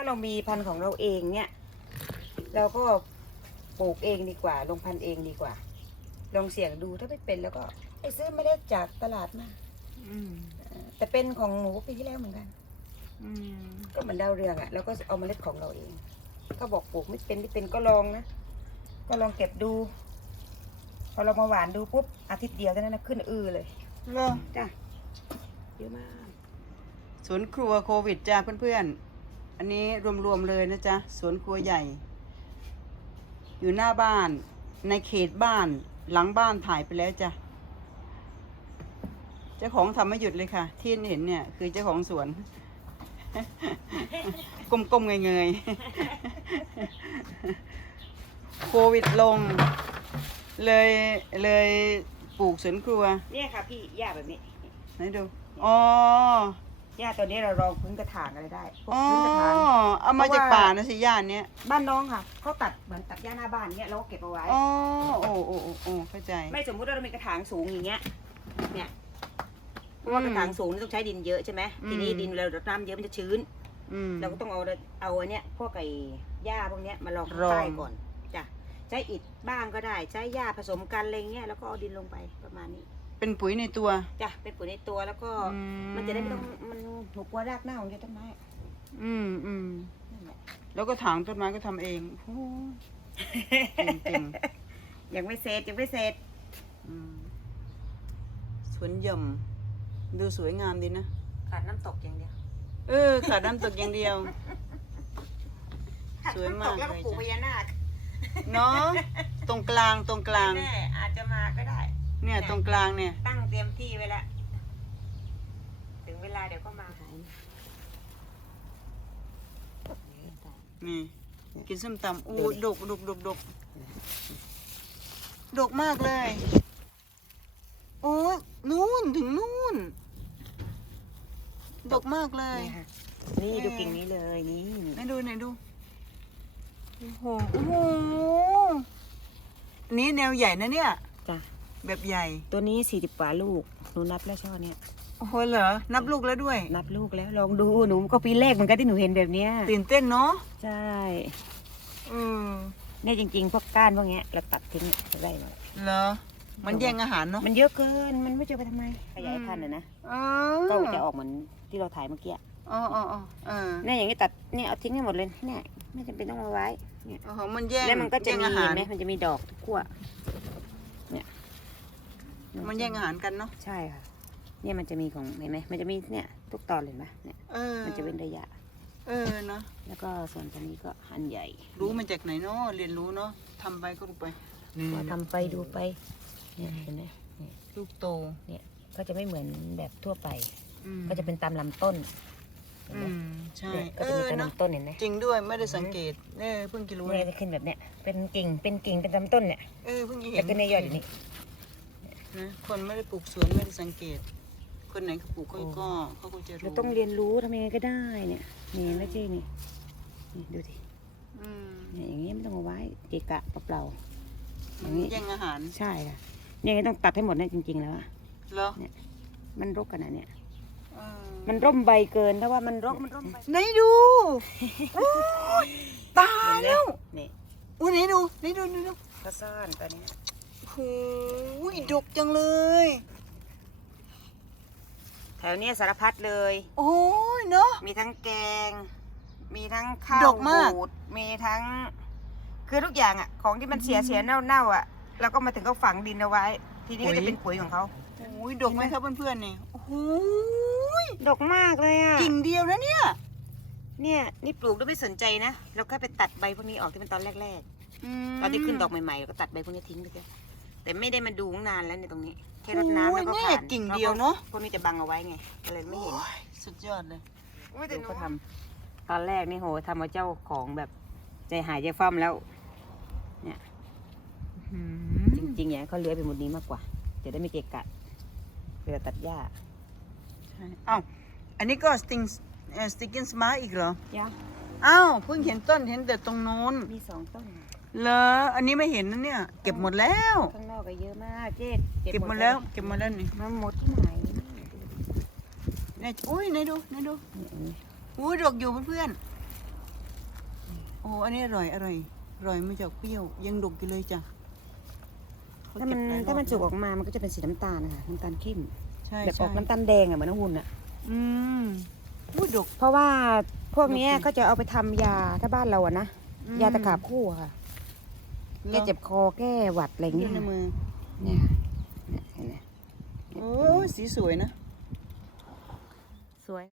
ถ้าเรามีพันธุ์ของเราเองเนี่ย เราก็ปลูกเองดีกว่า ลงพันธุ์เองดีกว่า ลองเสี่ยงดูถ้าไม่เป็นแล้วก็ไปซื้อเมล็ดจากตลาดมาอืมเออแต่เป็นของหนูปีที่แล้วเหมือนกันอืมก็เหมือนดาวเรืองอะ่ะเราก็เอาเมล็ดของเราเอง ก็บอกปลูกไม่เป็นไม่เป็นก็ลองนะ ก็ลองเก็บดู พอเรามาหวานดูปุ๊บอาทิตย์เดียวเท่านั้นนะขึ้นอือเลยเหรอจ้ะเยอะมาก สวนครัวโควิดจ้าเพื่อนๆ อันนี้รวมๆเลยนะจ๊ะ สวนครัวใหญ่ อยู่หน้าบ้าน ในเขตบ้าน หลังบ้านถ่ายไปแล้วจ้ะ เจ้าของทำไม่หยุดเลยค่ะ ที่เห็นเนี่ย คือเจ้าของสวน ก้มๆเงยๆ โควิดลง เลยเลยปลูกสวนครัว เนี่ยค่ะพี่หญ้าแบบนี้ ไหนดู อ๋อ หญ้าตัวนี้เรารองพื้นกระถางอะไรได้พวกอ๋อพื้นกระถาง เอามาจากป่านะสิย่านเนี้ยบ้านน้องค่ะเขาตัดเหมือนตัดหญ้าหน้าบ้านเนี่ยเราก็เก็บเอาไว้ อ๋อโอ้โอ้โอ้โอ้เข้าใจ ไม่สมมุติว่าเรามีกระถางสูงอย่างเงี้ย เนี่ยเพราะว่ากระถางสูงนี่ต้องใช้ดินเยอะใช่ไหมอืม ทีนี้ดินเรารดน้ำเยอะมันจะชื้น อืม เราก็ต้องเอาเอาอันเนี้ยพวกไก่หญ้าพวกเนี้ยมาลองข้างรอง ใต้ก่อนจ้ะใช้อิฐบ้างก็ได้ใช้หญ้าผสมกันอะไรเงี้ยแล้วก็เอาดินลงไปประมาณนี้ เป็นปุ๋ยในตัว จ้ะเป็นปุ๋ยในตัวแล้วก็อืมันจะได้ไม่ต้องมันหนูกลัวรากเน่าของต้นไม้อืมอืมนั่นแหละแล้วก็ถางต้นไม้ก็ทำเองโอ้เก่งยังไม่เสร็จยังไม่เสร็จๆอืมสวนหย่อมดูสวยงามดีนะ ขาดน้ำตกอย่างเดียวเออขาดน้ำตกอย่างเดียว สวยมากขาดน้ำตแล้วก็เลยปลูกจ้ะพญานาคเนาะตรงกลางตรงกลาง แน่อาจจะมาก็ได้ เนี่ยตรงกลางเนี่ย ตั้งเตรียมที่ไว้แล้วถึงเวลาเดี๋ยวก็มานี่กินส้มตำอู้ดกดกดกดกดกมากเลย โอ้ยนู่นถึงนู่น ดกมากเลยนี่ค่ะนี่ดูกิ่งนี้เลยนี่ไหนดูไหนดูโอ้โหโอ้โหอันนี้แนวใหญ่นะเนี่ยจ้ะ แบบใหญ่ ตัวนี้สี่สิบกว่าลูกหนูนับแล้วช่อเนี้ยโอ้โหเหรอ นับลูกแล้วด้วย นับลูกแล้วลองดูหนูก็ปีแรกเหมือนกันที่หนูเห็นแบบเนี้ยตื่นเต้นเนาะใช่อืมเนี่ยจริงๆพวกก้านพวกเนี้ยเราตัดทิ้งจะได้หมดเหรอ มันแย่งอาหารเนาะมันเยอะเกินมันไม่เจอไปทำไมขยายพันธุ์อะนะอ๋อก็จะออกเหมือนที่เราถ่ายเมื่อกี้อ๋ออ๋ออ๋อเออเนี่ยอย่างนี้ตัดเนี่ยเอาทิ้งให้หมดเลยเนี่ยไม่จำเป็นต้องมาไว้เนี่ยโอ้โหมันแย่งแล้วมันก็จะแย่งมีอาหารเห็นไหมมันจะมีดอกทุกขั้วเนี่ย มันแย่งอาหารกันเนาะใช่ค่ะ เนี่ยมันจะมีของเห็นไหมมันจะมีเนี่ยทุกตอนเลยเห็นไหมเนี่ยเออมันจะเป็นระยะ เออเนาะแล้วก็ส่วนตัวนี้ก็หันใหญ่ รู้มาจากไหนเนาะเรียนรู้เนาะทำไปก็รู้ไปนี่ก็ทำไปดูไปเนี่ยเห็นไหมเนี่ยลูกโตเนี่ยก็จะไม่เหมือนแบบทั่วไปอืมก็จะเป็นตามลำต้นเห็นอืไหมมใช่เนี่ยก็เอจะมีอตามเนาะลำต้นเห็นไหมจริงด้วยไม่ได้สังเกตเออเพิ่งจะรู้เนี่ยจะขึ้นแบบเนี้ยเป็นกิ่งเป็นกิ่งเป็นลำต้นเนี่ยเออเพิ่งจะเห็แต่นขึ้นในยอดอยู่นี่ นะคนไม่ได้ปลูกสวนไม่ได้สังเกต คนไหนเขาปลูกก็โอ้ก็เขาก็จะเรารู้ต้องเรียนรู้ทำยังไงก็ได้เนี่ยนี่ไม่ใช่นี่นี่ดูดิอืมเนี่ยอย่างงี้ไม่ต้องเอาไว้เกะกะเปล่าๆอย่างนี้แย่งอาหารใช่ค่ะเนี่ยต้องตัดให้หมดนะจริง ๆ แล้วอะเหรอมันรกกันนะเนี่ยเออมันร่มใบเกินถ้าว่ามันรกมันร่มใบไหนดูโอ้ยตายแล้วนี่อุ้ยไหนดูไหนดูไหนดูก็ซ่อนตัวนี้โอ้ย ดกจังเลย แถวเนี้ยสารพัดเลย โอ้ยเนาะ มีทั้งแกง มีทั้งข้าวดกมาก บูดมีทั้ง คือทุกอย่างอะ ของที่มันเสียเสียเน่าเน่าๆอะ แล้วก็มาถึงก็ฝังดินเอาไว้ ทีนี้ก็จะเป็นปุ๋ยของเขาโอ้ยดกไหมครับเพื่อนๆนี่โอ้โหดกมากเลยอะ กิ่งเดียวนะเนี่ย เนี่ยนี่ปลูกโดยไม่สนใจนะ เราแค่ไปตัดใบพวกนี้ออกที่เป็นตอนแรกมๆตอนที่ขึ้นดอกใหม่ๆเราก็ตัดใบพวกนี้ทิ้งไปแค่ แต่ไม่ได้มาดูนานแล้วในยตรงนี้แค่รดน้ำแล้วก็โอ้ยผ่านกิ่งเดียวเนาะพวกนี้จะบังเอาไว้ไงก็เลยไม่เห็นโอ้ยสุดยอดเลยดูเขาทำตอนแรกนี่โหทำเอาเจ้าของแบบใจหายใจฟ้อมแล้ว จริงๆอย่างนั้นเขาเลื้อยไปหมดนี้มากกว่า จะได้ไม่เกะกะเวลาตัดหญ้าใช่อ้าวอันนี้ก็สติงสติกเกนสมาอีกเหรอยังอ้าวเพิ่งเห็นต้นเห็นแต่ตรงโน้นมีสองต้น เหรออันนี้ไม่เห็นนะเนี่ย เก็บหมดแล้ว ข้างนอกก็เยอะมากเจ๊เก็บหมดแล้ว เก็บหมดแล้วนี่มันหมดที่ไหนเนี่ยอุ้ยไหนดูไหนดูเนี่ยอุ้ยดกอยู่เพื่อนโอ้อันนี้อร่อยอร่อยอร่อยมาจากเปรี้ยว ยังดกอยู่เลยจ้ะเขถ้ามันเก็บหลยรอบถ้ามันสุกอแล้วอกมามันก็จะเป็นสีน้ำตาลนะคะน้ำตาลเข้มใช่แบบอใช่อกน้ำตาลแดงอะเหมือนองุ่นอะอืมอุ้ยดก เพราะว่าพวกเนี้ยดกจริงเขาจะเอาไปทำยาถ้าบ้านเราอะนะอืมยาตะขาบคู่อะค่ะ แก้เจ็บคอแก้หวัดอะไรอย่างยื่เงี้ยนในมือเนี่ยเนี่ยเห็นไหมโอ้ยสีสวยนะ สวย